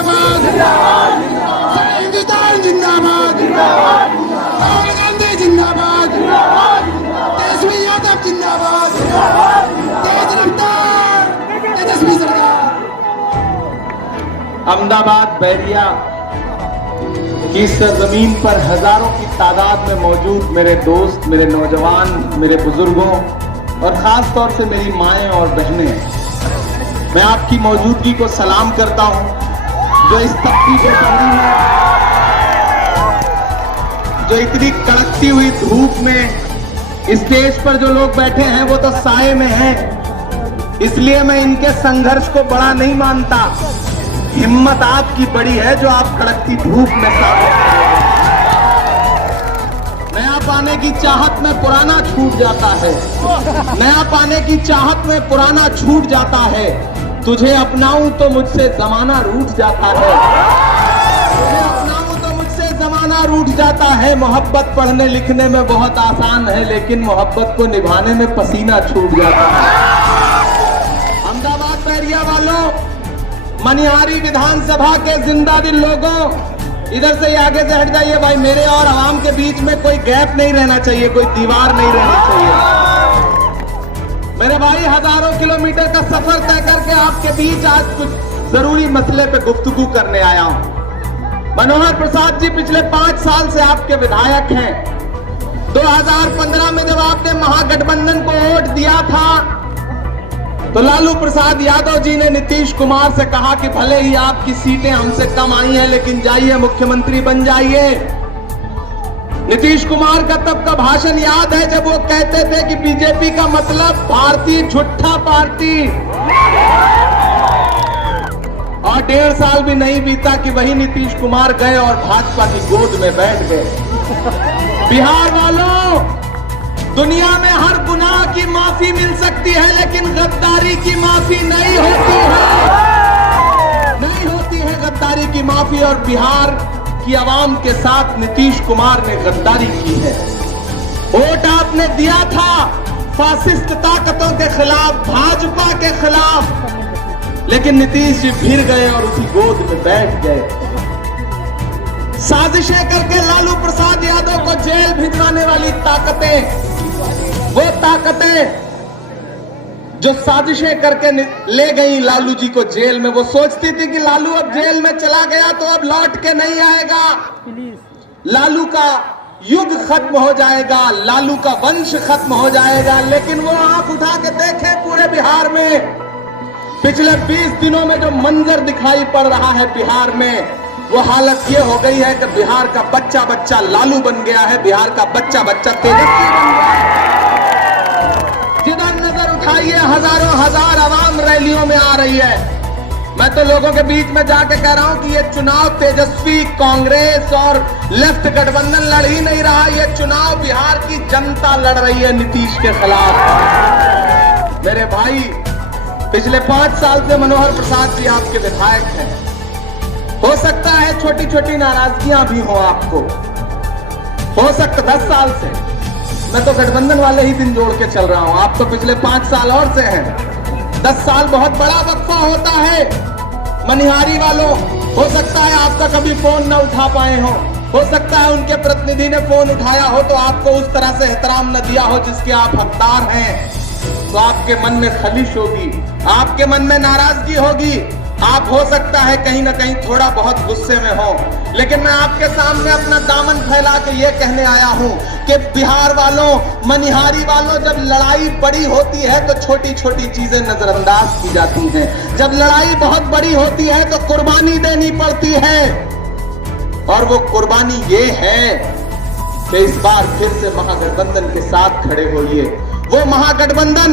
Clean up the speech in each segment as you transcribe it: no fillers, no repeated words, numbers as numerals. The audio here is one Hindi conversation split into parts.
जिंदाबाद, हिंदुस्तान जिंदाबाद, राहुल गांधी जिंदाबाद, तेजस्वी यादव जिंदाबाद, तेज रफ्तार तेजस्वी सरकार। अहमदाबाद बैरिया की सरजमीन पर हजारों की तादाद में मौजूद मेरे दोस्त, मेरे नौजवान, मेरे बुजुर्गों और खास तौर से मेरी माएँ और बहनें, मैं आपकी मौजूदगी को सलाम करता हूं। जो इस तपती दोपहरी में, जो इतनी कड़कती हुई धूप में स्टेज पर जो लोग बैठे हैं वो तो साए में हैं, इसलिए मैं इनके संघर्ष को बड़ा नहीं मानता। हिम्मत आपकी बड़ी है जो आप कड़कती धूप में साबित करें। नया पाने की चाहत में पुराना छूट जाता है, नया पाने की चाहत में पुराना छूट जाता है। तुझे अपनाऊं तो मुझसे जमाना रूठ जाता है, तुझे अपनाऊं तो मुझसे जमाना रूठ जाता है। मोहब्बत पढ़ने लिखने में बहुत आसान है, लेकिन मोहब्बत को निभाने में पसीना छूट जाता है। अहमदाबाद बैरिया वालों, मनिहारी विधानसभा के जिंदा दिल लोगों, इधर से आगे से हट जाइए भाई। मेरे और आवाम के बीच में कोई गैप नहीं रहना चाहिए, कोई दीवार नहीं रहनी चाहिए। मेरे भाई, हजारों किलोमीटर का सफर तय करके आपके बीच आज कुछ जरूरी मसले पे गुफ्तगू करने आया हूं। मनोहर प्रसाद जी पिछले 5 साल से आपके विधायक हैं। 2015 में जब आपने महागठबंधन को वोट दिया था तो लालू प्रसाद यादव जी ने नीतीश कुमार से कहा कि भले ही आपकी सीटें हमसे कम आई हैं, लेकिन जाइए मुख्यमंत्री बन जाइए। नीतीश कुमार का तब का भाषण याद है जब वो कहते थे कि बीजेपी का मतलब भारतीय झुट्ठा पार्टी। और 1.5 साल भी नहीं बीता कि वही नीतीश कुमार गए और भाजपा की गोद में बैठ गए। बिहार वालों, दुनिया में हर गुनाह की माफी मिल सकती है, लेकिन गद्दारी की माफी नहीं होती है, नहीं होती है गद्दारी की माफी। और बिहार की आवाम के साथ नीतीश कुमार ने गद्दारी की है। वोट आपने दिया था फासिस्ट ताकतों के खिलाफ, भाजपा के खिलाफ, लेकिन नीतीश जी फिर गए और उसी गोद में बैठ गए। साजिशें करके लालू प्रसाद यादव को जेल भिजवाने वाली ताकतें, वो ताकतें जो साजिशें करके ले गई लालू जी को जेल में, वो सोचती थी कि लालू अब जेल में चला गया तो अब लौट के नहीं आएगा, लालू का युग खत्म हो जाएगा, लालू का वंश खत्म हो जाएगा। लेकिन वो आंख उठा के देखे पूरे बिहार में पिछले 20 दिनों में जो मंजर दिखाई पड़ रहा है बिहार में, वो हालत ये हो गई है कि बिहार का बच्चा बच्चा लालू बन गया है, बिहार का बच्चा बच्चा तेजस्वी बन गया है। जिधर नजर उठाइए हजारों हजार आवाम रैलियों में आ रही है। मैं तो लोगों के बीच में जाके कह रहा हूं कि ये चुनाव तेजस्वी, कांग्रेस और लेफ्ट गठबंधन लड़ ही नहीं रहा, ये चुनाव बिहार की जनता लड़ रही है नीतीश के खिलाफ। मेरे भाई, पिछले 5 साल से मनोहर प्रसाद जी आपके विधायक हैं। हो सकता है छोटी छोटी नाराजगियां भी हो आपको, हो सकता 10 साल से, मैं तो गठबंधन वाले ही दिन जोड़ के चल रहा हूं, आप तो पिछले 5 साल और से हैं। 10 साल बहुत बड़ा वक्फा होता है। मनिहारी वालों, हो सकता है आपका कभी फोन न उठा पाए हो सकता है उनके प्रतिनिधि ने फोन उठाया हो तो आपको उस तरह से एहतराम न दिया हो जिसके आप हकदार हैं, तो आपके मन में खलिश होगी, आपके मन में नाराजगी होगी, आप हो सकता है कहीं ना कहीं थोड़ा बहुत गुस्से में हो। लेकिन मैं आपके सामने अपना दामन फैला के ये कहने आया हूं कि बिहार वालों, मनिहारी वालों, जब लड़ाई बड़ी होती है तो छोटी छोटी चीजें नजरअंदाज की जाती हैं। जब लड़ाई बहुत बड़ी होती है तो कुर्बानी देनी पड़ती है, और वो कुर्बानी ये है कि इस बार फिर से महागठबंधन के साथ खड़े होइए। वो महागठबंधन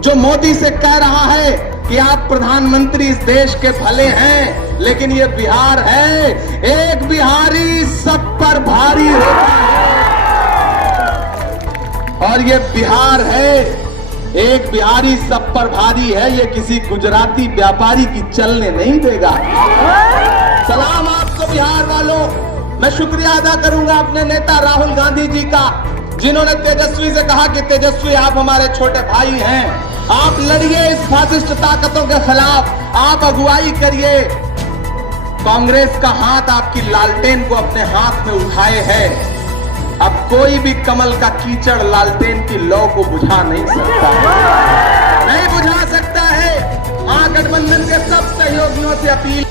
जो मोदी से कह रहा है कि आप प्रधानमंत्री इस देश के भले हैं, लेकिन ये बिहार है, एक बिहारी सब पर भारी होता है, और ये बिहार है, एक बिहारी सब पर भारी है, ये किसी गुजराती व्यापारी की चलने नहीं देगा। सलाम आपको बिहार वालों। मैं शुक्रिया अदा करूंगा अपने नेता राहुल गांधी जी का, जिन्होंने तेजस्वी से कहा कि तेजस्वी आप हमारे छोटे भाई हैं, आप लड़िए इस फासिस्ट ताकतों के खिलाफ, आप अगुवाई करिए। कांग्रेस का हाथ आपकी लालटेन को अपने हाथ में उठाए है। अब कोई भी कमल का कीचड़ लालटेन की लौ को बुझा नहीं सकता, नहीं बुझा सकता है। महागठबंधन के सब सहयोगियों से अपील